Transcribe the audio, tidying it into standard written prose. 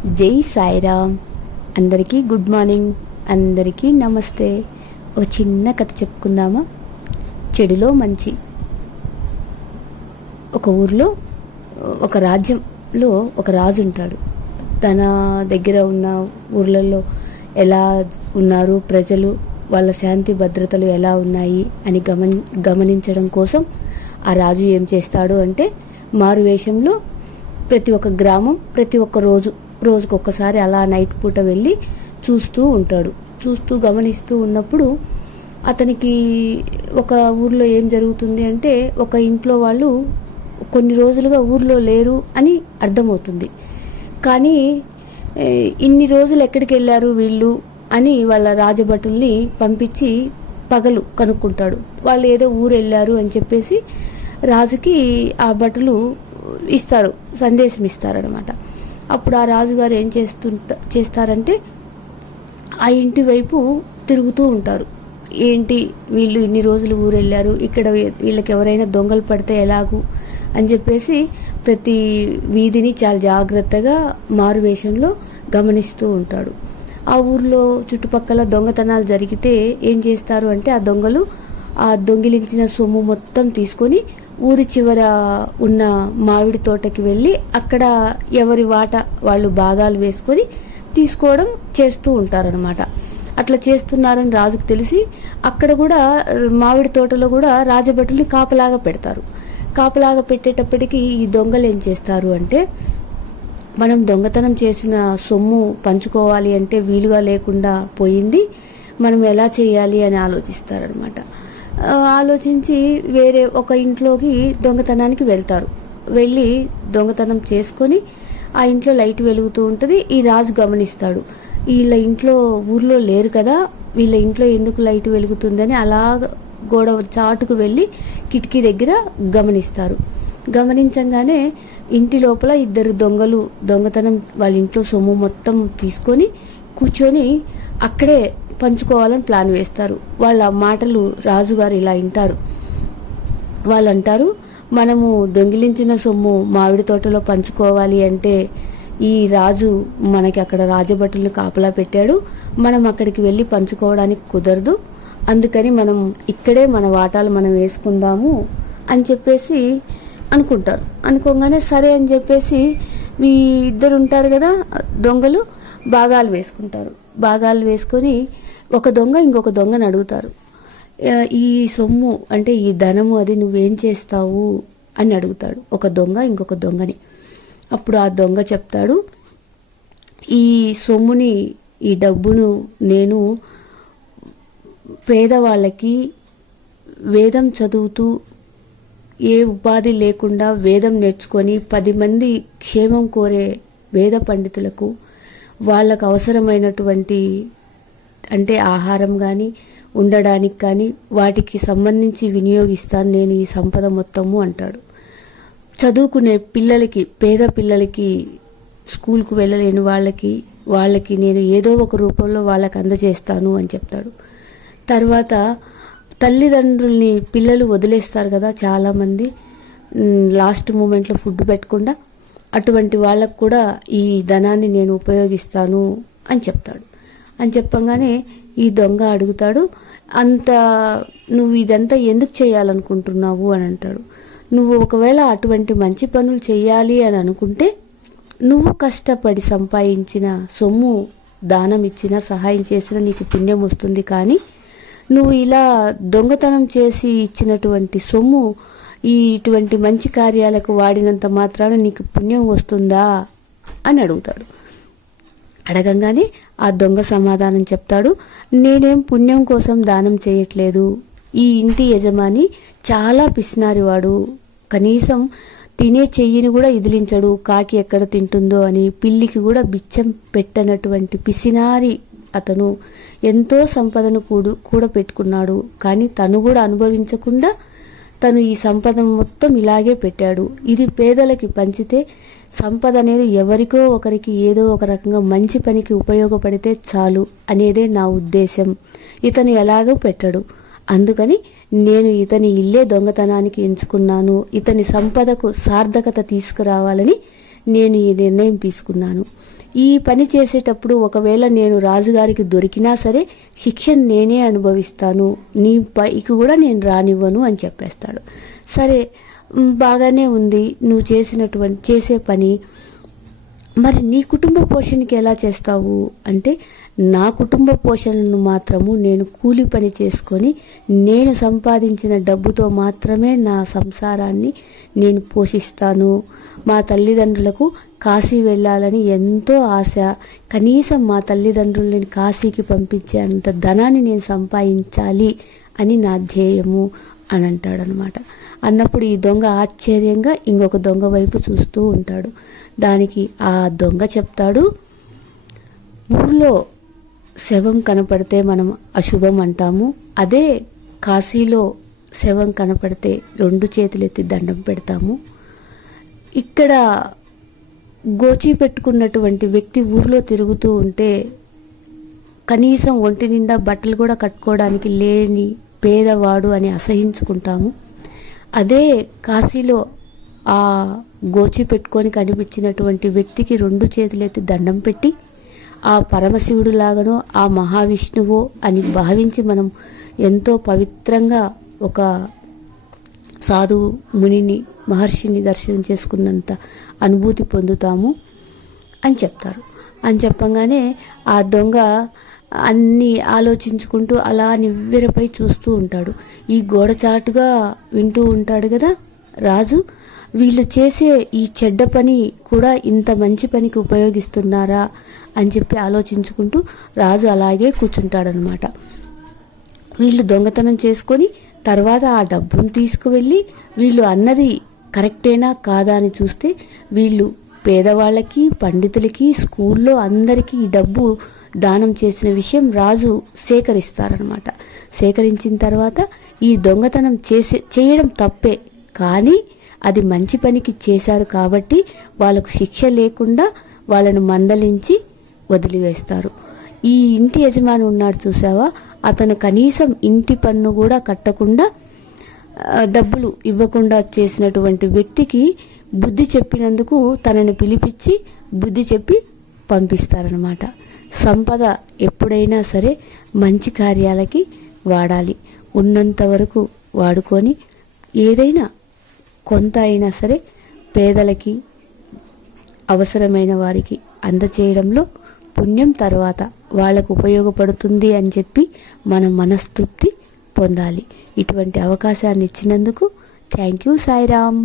జై సాయిరామ్. అందరికీ good morning, అందరికీ నమస్తే. ఒక చిన్న కథ చెప్పుకుందామా? చెడులో మంచి. ఒక ఊర్లో ఒక రాజ్యంలో ఒక రాజు ఉంటాడు. తన దగ్గర ఉన్న ఊర్లలో ఎలా ఉన్నారు ప్రజలు, వాళ్ళ శాంతి భద్రతలు ఎలా ఉన్నాయి అని గమనించడం కోసం ఆ రాజు ఏం చేస్తాడు అంటే, మారు వేషంలో ప్రతి ఒక్క గ్రామం, ప్రతి ఒక్క రోజుకొక్కసారి అలా నైట్ పూట వెళ్ళి చూస్తూ ఉంటాడు. గమనిస్తూ ఉన్నప్పుడు అతనికి ఒక ఊర్లో ఏం జరుగుతుంది అంటే, ఒక ఇంట్లో వాళ్ళు కొన్ని రోజులుగా ఊర్లో లేరు అని అర్థమవుతుంది. కానీ ఇన్ని రోజులు ఎక్కడికి వెళ్ళారు వీళ్ళు అని వాళ్ళ రాజభటుల్ని పంపించి పగలు కనుక్కుంటాడు. వాళ్ళు ఏదో ఊరు వెళ్ళారు అని చెప్పేసి రాజుకి ఆ భటులు సందేశం ఇస్తారనమాట. అప్పుడు ఆ రాజుగారు ఏం చేస్తారంటే, ఆ ఇంటి వైపు తిరుగుతూ ఉంటారు. ఏంటి వీళ్ళు ఇన్ని రోజులు ఊరు వెళ్ళారు, ఇక్కడ వీళ్ళకి ఎవరైనా దొంగలు పడితే ఎలాగూ అని చెప్పేసి ప్రతి వీధిని చాలా జాగ్రత్తగా మారువేషంలో గమనిస్తూ ఉంటాడు. ఆ ఊర్లో చుట్టుపక్కల దొంగతనాలు జరిగితే ఏం చేస్తారు అంటే, ఆ దొంగలు ఆ దొంగిలించిన సొమ్ము మొత్తం తీసుకొని ఊరి చివర ఉన్న మామిడి తోటకి వెళ్ళి అక్కడ ఎవరి వాట వాళ్ళు భాగాలు వేసుకొని తీసుకోవడం చేస్తూ ఉంటారనమాట. అట్లా చేస్తున్నారని రాజుకు తెలిసి అక్కడ కూడా మామిడి తోటలో కూడా రాజభటుల్ని కాపలాగా పెడతారు. కాపలాగా పెట్టేటప్పటికి ఈ దొంగలు ఏం చేస్తారు అంటే, మనం దొంగతనం చేసిన సొమ్ము పంచుకోవాలి అంటే వీలుగా లేకుండా పోయింది, మనం ఎలా చేయాలి అని ఆలోచిస్తారనమాట. ఆలోచించి వేరే ఒక ఇంట్లోకి దొంగతనానికి వెళ్తారు. వెళ్ళి దొంగతనం చేసుకొని ఆ ఇంట్లో లైట్ వెలుగుతూ ఉంటుంది. ఈ రాజు గమనిస్తాడు, వీళ్ళ ఇంట్లో ఊర్లో లేరు కదా, వీళ్ళ ఇంట్లో ఎందుకు లైట్ వెలుగుతుందని అలా గోడ చాటుకు వెళ్ళి కిటికీ దగ్గర గమనిస్తారు. గమనించగానే ఇంటి లోపల ఇద్దరు దొంగలు దొంగతనం వాళ్ళ ఇంట్లో సొమ్ము మొత్తం తీసుకొని కూర్చొని అక్కడే పంచుకోవాలని ప్లాన్ వేస్తారు. వాళ్ళ మాటలు రాజుగారు ఇలా వింటారు. వాళ్ళు అంటారు, మనము దొంగిలించిన సొమ్ము మామిడి తోటలో పంచుకోవాలి అంటే ఈ రాజు మనకి అక్కడ రాజభటులను కాపలా పెట్టాడు, మనం అక్కడికి వెళ్ళి పంచుకోవడానికి కుదరదు, అందుకని మనం ఇక్కడే మన వాటాలు మనం వేసుకుందాము అని చెప్పేసి అనుకుంటారు. అనుకోగానే సరే అని చెప్పేసి ఈ ఇద్దరు ఉంటారు కదా దొంగలు, భాగాలు వేసుకుంటారు. భాగాలు వేసుకొని ఒక దొంగ ఇంకొక దొంగని అడుగుతారు, ఈ సొమ్ము అంటే ఈ ధనము అది నువ్వేం చేస్తావు అని అడుగుతాడు ఒక దొంగ ఇంకొక దొంగని. అప్పుడు ఆ దొంగ చెప్తాడు, ఈ సొమ్ముని ఈ డబ్బును నేను పేదవాళ్ళకి వేదం చదువుతూ ఏ ఉపాధి లేకుండా వేదం నేర్చుకొని 10 మంది క్షేమం కోరే వేద పండితులకు వాళ్ళకు అవసరమైనటువంటి అంటే ఆహారం కానీ ఉండడానికి కానీ వాటికి సంబంధించి వినియోగిస్తాను నేను ఈ సంపద మొత్తము అంటాడు. చదువుకునే పిల్లలకి, పేద పిల్లలకి, స్కూల్కు వెళ్ళలేని వాళ్ళకి నేను ఏదో ఒక రూపంలో వాళ్ళకి అందజేస్తాను అని చెప్తాడు. తర్వాత తల్లిదండ్రుల్ని పిల్లలు వదిలేస్తారు కదా చాలామంది లాస్ట్ మూమెంట్లో ఫుడ్ పెట్టకుండా, అటువంటి వాళ్ళకు కూడా ఈ ధనాన్ని నేను ఉపయోగిస్తాను అని చెప్తాడు. అని చెప్పగానే ఈ దొంగ అడుగుతాడు, నువ్వు ఇదంతా ఎందుకు చేయాలనుకుంటున్నావు అని అంటాడు. నువ్వు ఒకవేళ అటువంటి మంచి పనులు చేయాలి అని అనుకుంటే నువ్వు కష్టపడి సంపాదించిన సొమ్ము దానం ఇచ్చినా సహాయం చేసినా నీకు పుణ్యం వస్తుంది, కానీ నువ్వు ఇలా దొంగతనం చేసి ఇచ్చినటువంటి సొమ్ము ఇటువంటి మంచి కార్యాలకు వాడినంత మాత్రాన నీకు పుణ్యం వస్తుందా అని అడుగుతాడు. అడగంగానే ఆ దొంగ సమాధానం చెప్తాడు, నేనేం పుణ్యం కోసం దానం చేయట్లేదు, ఈ ఇంటి యజమాని చాలా పిసినారివాడు, కనీసం తినే చెయ్యిని కూడా ఇదిలించడు, కాకి ఎక్కడ తింటుందో అని పిల్లికి కూడా బిచ్చం పెట్టనటువంటి పిసినారి అతను ఎంతో సంపదను కూడపెట్టుకున్నాడు, కానీ తను కూడా అనుభవించకుండా తను ఈ సంపదను మొత్తం ఇలాగే పెట్టాడు. ఇది పేదలకి పంచితే సంపద అనేది ఎవరికో ఒకరికి ఏదో ఒక రకంగా మంచి పనికి ఉపయోగపడితే చాలు అనేదే నా ఉద్దేశం. ఇతను ఎలాగో పెట్టడు, అందుకని నేను ఇతని ఇల్లే దొంగతనానికి ఎంచుకున్నాను, ఇతని సంపదకు సార్థకత తీసుకురావాలని నేను ఈ నిర్ణయం తీసుకున్నాను. ఈ పని చేసేటప్పుడు ఒకవేళ నేను రాజుగారికి దొరికినా సరే శిక్షను నేనే అనుభవిస్తాను, నీ పైకి కూడా నేను రానివ్వను అని చెప్పేస్తాడు. సరే, బాగానే ఉంది నువ్వు చేసే పని, మరి నీ కుటుంబ పోషణకి ఎలా చేస్తావు అంటే, నా కుటుంబ పోషణను మాత్రము నేను కూలి పని చేసుకొని నేను సంపాదించిన డబ్బుతో మాత్రమే నా సంసారాన్ని నేను పోషిస్తాను. మా తల్లిదండ్రులకు కాశీ వెళ్ళాలని ఎంతో ఆశ, కనీసం మా తల్లిదండ్రులని కాశీకి పంపించే అంత ధనాన్ని నేను సంపాదించాలి అని నా ధ్యేయము అని అంటాడనమాట. అన్నప్పుడు ఈ దొంగ ఆశ్చర్యంగా ఇంకొక దొంగ వైపు చూస్తూ ఉంటాడు. దానికి ఆ దొంగ చెప్తాడు, ఊర్లో శవం కనపడితే మనం అశుభం అంటాము, అదే కాశీలో శవం కనపడితే 2 చేతులెత్తి దండం పెడతాము. ఇక్కడ గోచి పెట్టుకున్నటువంటి వ్యక్తి ఊర్లో తిరుగుతూ ఉంటే కనీసం ఒంటి నిండా బట్టలు కూడా కట్టుకోవడానికి లేని పేదవాడు అని అసహించుకుంటాము. అదే కాశీలో ఆ గోచి పెట్టుకొని కనిపించినటువంటి వ్యక్తికి 2 చేతులెత్తి దండం పెట్టి ఆ పరమశివుడు లాగానో ఆ మహావిష్ణువో అని భావించి మనం ఎంతో పవిత్రంగా ఒక సాధువు మునిని మహర్షిని దర్శనం చేసుకున్నంత అనుభూతి పొందుతాము అని చెప్తారు. అని చెప్పంగానే ఆ దొంగ అన్నీ ఆలోచించుకుంటూ అలా నివ్వెరపై చూస్తూ ఉంటాడు. ఈ గోడచాటుగా వింటూ ఉంటాడు కదా రాజు, వీళ్ళు చేసే ఈ చెడ్డ పని కూడా ఇంత మంచి పనికి ఉపయోగిస్తున్నారా అని చెప్పి ఆలోచించుకుంటూ రాజు అలాగే కూర్చుంటాడనమాట. వీళ్ళు దొంగతనం చేసుకొని తర్వాత ఆ డబ్బును తీసుకువెళ్ళి వీళ్ళు అన్నది కరెక్టేనా కాదా అని చూస్తే వీళ్ళు పేదవాళ్ళకి, పండితులకి, స్కూల్లో అందరికీ ఈ డబ్బు దానం చేసిన విషయం రాజు సేకరిస్తారనమాట. సేకరించిన తర్వాత ఈ దొంగతనం చేయడం తప్పే, కానీ అది మంచి పనికి చేశారు కాబట్టి వాళ్ళకు శిక్ష లేకుండా వాళ్ళను మందలించి వదిలివేస్తారు. ఈ ఇంటి యజమాని ఉన్నాడు చూసావా, అతను కనీసం ఇంటి పన్ను కూడా కట్టకుండా డబ్బులు ఇవ్వకుండా చేసినటువంటి వ్యక్తికి బుద్ధి చెప్పినందుకు తనని పిలిపించి బుద్ధి చెప్పి పంపిస్తారనమాట. సంపద ఎప్పుడైనా సరే మంచి కార్యాలకి వాడాలి. ఉన్నంత వరకు వాడుకొని ఏదైనా కొంత అయినా సరే పేదలకి, అవసరమైన వారికి అందచేయడంలో పుణ్యం తర్వాత వాళ్ళకు ఉపయోగపడుతుంది అని చెప్పి మనం మనస్తృప్తి పొందాలి. ఇటువంటి అవకాశాన్ని ఇచ్చినందుకు థ్యాంక్ యూ సాయిరామ్.